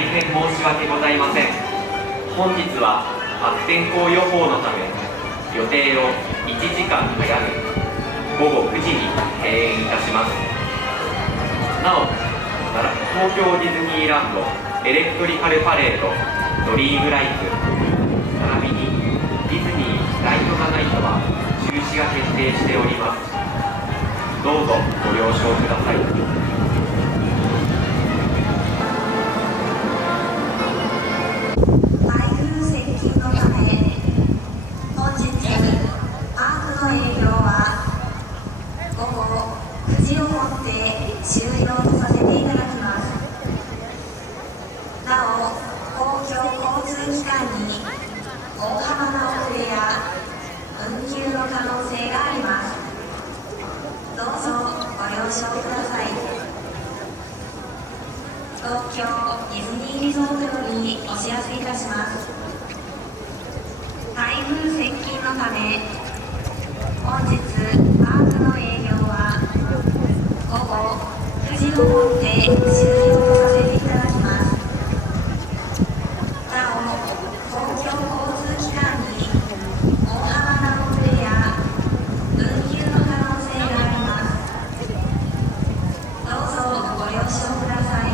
大変申し訳ございません。本日は悪天候予報のため、予定を1時間早め、午後9時に閉園いたします。なお、東京ディズニーランドエレクトリカルパレードドリームライツ並びにディズニーライトナイトは中止が決定しております。どうぞご了承ください。終了とさせていただきます。なお、公共交通機関に大幅な遅れや運休の可能性があります。どうぞご了承ください。東京ディズニーリゾートよりお知らせいたします。台風接近のため、本日パークの営業は午後9時をもって終了とさせていただきます。なお、公共交通機関に大幅な遅れや運休の可能性があります。どうぞご了承ください。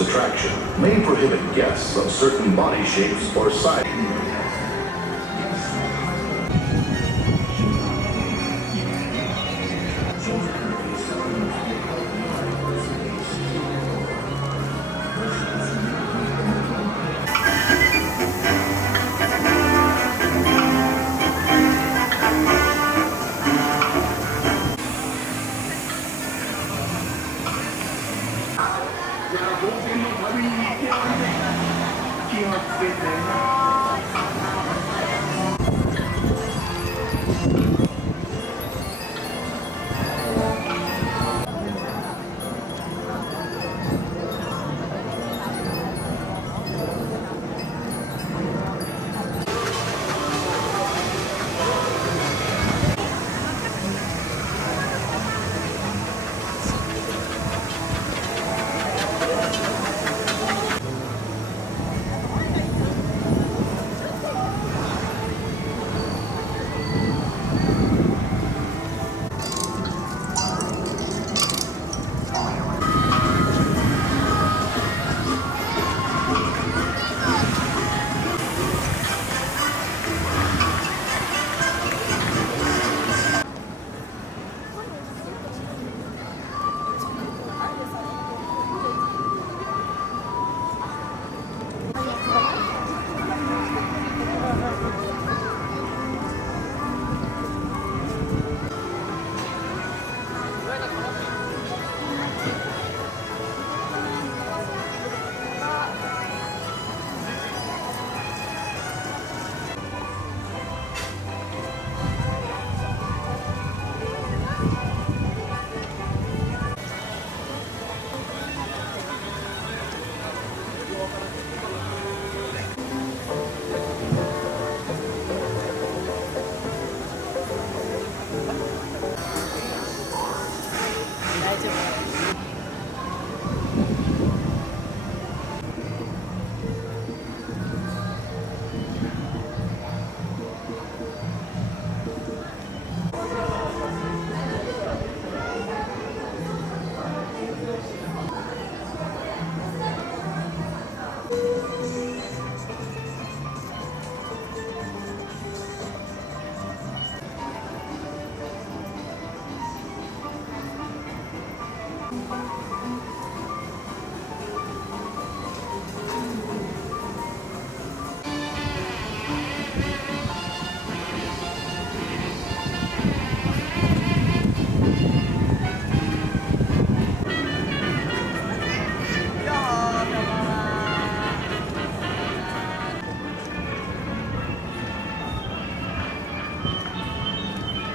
Attraction may prohibit guests of certain body shapes or sizes.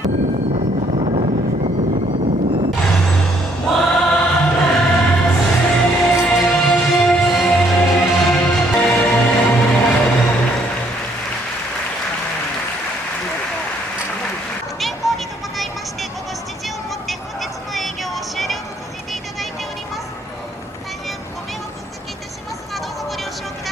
天候に伴いまして午後7時をもって本日の営業を終了とさせていただいております。大変ご迷惑をおかけいたしますがどうぞご了承ください。